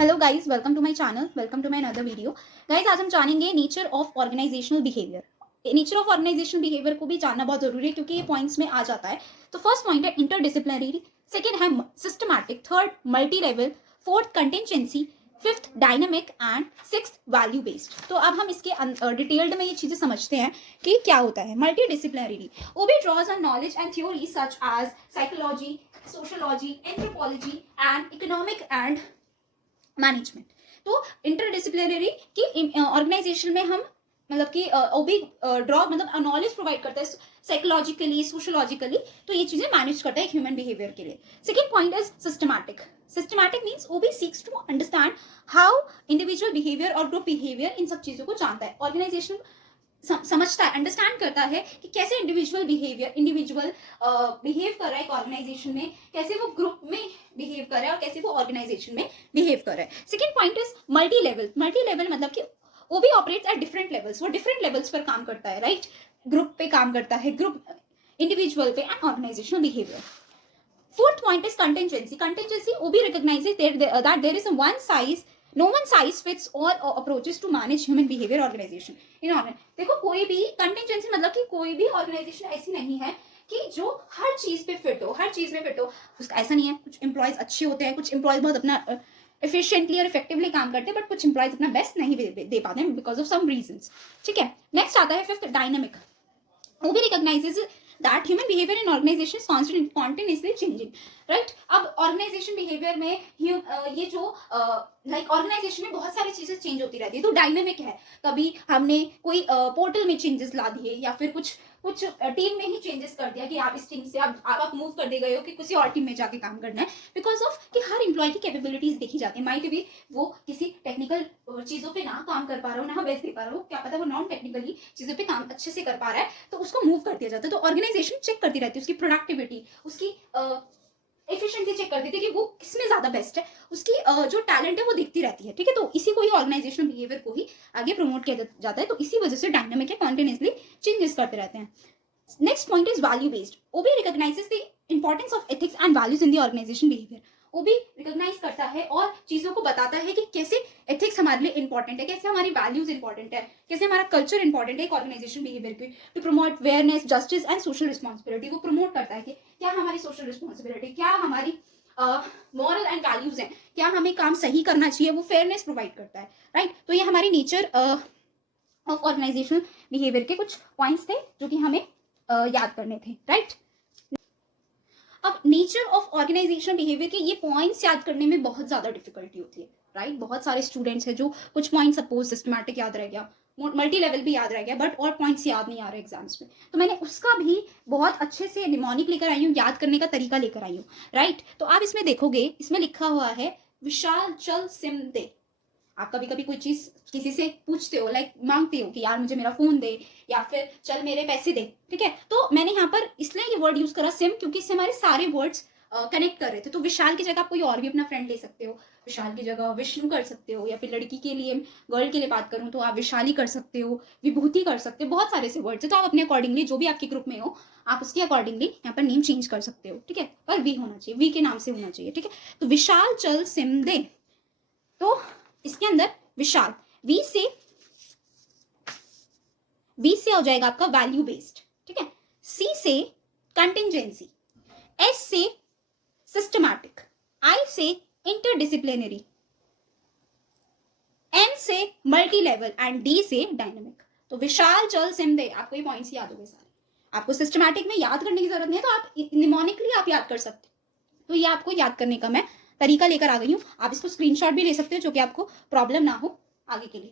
Hello guys, welcome to my channel, welcome to my another video. Guys, आज हम जानेंगे nature of organisational behaviour. Nature of organisational behaviour को भी जानना बहुत जरूरी है क्योंकि ये पॉइंट्स में आ जाता है। तो फर्स्ट पॉइंट है इंटरडिसिप्लिनरी, सेकंड है systematic, third multi level, fourth contingency, fifth dynamic and sixth value based. तो अब हम इसके डिटेल्ड में ये चीजें समझते हैं कि क्या होता है multi disciplinary. OB draws on knowledge and theory such as psychology, sociology, anthropology and economic and management. तो इंटरडिसिप्लिनरी की ऑर्गेनाइजेशन में हम मतलब कि ओबी ड्रॉ मतलब नॉलेज प्रोवाइड करता है साइकोलॉजिकली, सोशोलॉजिकली। तो ये चीजें मैनेज करता है ह्यूमन बिहेवियर के लिए। Second point is systematic. Systematic means OB seeks to understand how individual behaviour और ग्रुप बिहेवियर इन सब चीजों को जानता है। ऑर्गेनाइजेशन समझता है, अंडरस्टैंड करता है कि कैसे इंडिविजुअल बिहेव कर रहा है एक ऑर्गेनाइजेशन में, कैसे वो ग्रुप में बिहेव कर रहा है और कैसे वो ऑर्गेनाइजेशन में बिहेव कर रहा है। Second point is multi level. Multi level मतलब कि वो भी ऑपरेट्स एट डिफरेंट लेवल्स, वो डिफरेंट लेवल्स पर काम करता है, राइट। ग्रुप पे काम करता है, ग्रुप इंडिविजुअल पे and organisational behaviour. Fourth point is contingency. Contingency OB recognizes that there is a no one size fits all approaches to manage human behavior organization. देखो, कोई भी contingency मतलब कि कोई भी organization ऐसी नहीं है कि जो हर चीज पे फिट हो, हर चीज में फिट हो। उसका ऐसा नहीं है। कुछ एम्प्लॉयज अच्छे होते हैं, कुछ एम्प्लॉयज बहुत अपना एफिशिएंटली और इफेक्टिवली काम करते हैं, बट कुछ एम्प्लॉयज अपना बेस्ट नहीं दे पाते हैं बिकॉज ऑफ सम रीजंस। ठीक है, नेक्स्ट आता है fifth, dynamic. OB recognizes that human behavior in organization is continuously changing, right? अब ऑर्गेनाइजेशन बिहेवियर में ये जो लाइक ऑर्गेनाइजेशन में बहुत सारी चीजें चेंज होती रहती है। तो डायनेमिक है, कभी हमने कोई पोर्टल में चेंजेस ला दिए या फिर कुछ टीम में ही चेंजेस कर दिया कि आप इस टीम से आप मूव कर दे गए हो कि किसी और टीम में जाके काम करना है, बिकॉज ऑफ कि हर एम्प्लॉय की कैपेबिलिटीज देखी जाती है। माइट भी वो किसी टेक्निकल चीजों पे ना काम कर पा रहा हो, ना बेस्ट दे पा रहा हो, क्या पता वो नॉन टेक्निकली चीजों पे काम अच्छे से कर पा रहा है, तो उसको मूव कर दिया जाता है। तो ऑर्गेनाइजेशन चेक करती रहती है उसकी प्रोडक्टिविटी, उसकी एफिशिएंसी चेक करती थी कि वो किसमें ज्यादा बेस्ट है, उसकी जो टैलेंट है वो दिखती रहती है। ठीक है, तो इसी को ही ऑर्गेनाइजेशनल बिहेवियर को ही आगे प्रमोट किया जाता है। तो इसी वजह से डायनामिक है, कॉन्टिन्यूसली चेंजेस करते रहते हैं। Next point is value based. OB recognises the importance of ethics and values in the organisation behaviour. OB recognise करता है और चीजों को बताता है कि कैसे एथिक्स हमारे लिए इंपॉर्टेंट है, कैसे हमारी वैल्यूज इंपॉर्टेंट है, कैसे हमारा कल्चर इंपॉर्टेंट है एक ऑर्गेनाइजेशन बिहेवियर के। To promote fairness, justice and social responsibility. वो प्रमोट करता है कि क्या हमारी सोशल रिस्पॉन्सिबिलिटी, क्या हमारी मॉरल एंड वैल्यूज हैं, क्या हमें काम सही करना चाहिए, वो फेयरनेस प्रोवाइड करता है, राइट। तो ये हमारी नेचर ऑफ ऑर्गेनाइजेशनल बिहेवियर के कुछ पॉइंट्स थे जो कि हमें याद करने थे, राइट। अब नेचर ऑफ ऑर्गेनाइजेशन बिहेवियर के ये पॉइंट्स याद करने में बहुत ज्यादा डिफिकल्टी होती है, राइट। बहुत सारे स्टूडेंट्स हैं जो कुछ पॉइंट सपोज सिस्टमैटिक याद रह गया, मल्टी लेवल भी याद रह गया, बट और पॉइंट्स याद नहीं आ रहे एग्जाम्स में। तो मैंने उसका भी बहुत अच्छे से निमोनिक लेकर आई हूँ, याद करने का तरीका लेकर आई हूँ, राइट। तो आप इसमें देखोगे, इसमें लिखा हुआ है विशाल चल सिम दे। आप कभी कभी कोई चीज किसी से पूछते हो, लाइक मांगते हो कि यार मुझे मेरा फोन दे या फिर चल मेरे पैसे दे। ठीक है, तो मैंने यहाँ पर इसलिए ये वर्ड यूज करा सिम, क्योंकि इससे हमारे सारे वर्ड्स कनेक्ट कर रहे थे। तो विशाल की जगह आप कोई और भी अपना फ्रेंड ले सकते हो, विशाल की जगह विष्णु कर सकते हो, या फिर लड़की के लिए, गर्ल के लिए बात करूं तो आप विशाली कर सकते हो, विभूति कर सकते हो, बहुत सारे से वर्ड्स है। तो आप अपने अकॉर्डिंगली जो भी आपके ग्रुप में हो, आप उसके अकॉर्डिंगली यहाँ पर नेम चेंज कर सकते हो। ठीक है, पर वी होना चाहिए, वी के नाम से होना चाहिए। ठीक है, तो विशाल चल सिम दे, तो इसके अंदर विशाल, वी से हो जाएगा आपका वैल्यू बेस्ड। ठीक है, सी से कंटिजेंसी, एस से सिस्टमैटिक, आई से इंटरडिसिप्लिनरी, एम से मल्टी लेवल एंड डी से डायनामिक। तो विशाल चल सिम दे, आपको ये पॉइंट्स याद हो गए सारे। आपको सिस्टमैटिक में याद करने की जरूरत नहीं है, तो आप निमोनिकली आप याद कर सकते हो। तो ये आपको याद करने का मैं तरीका लेकर आ गई हूँ। आप इसको स्क्रीनशॉट भी ले सकते हो, जो कि आपको प्रॉब्लम ना हो आगे के लिए।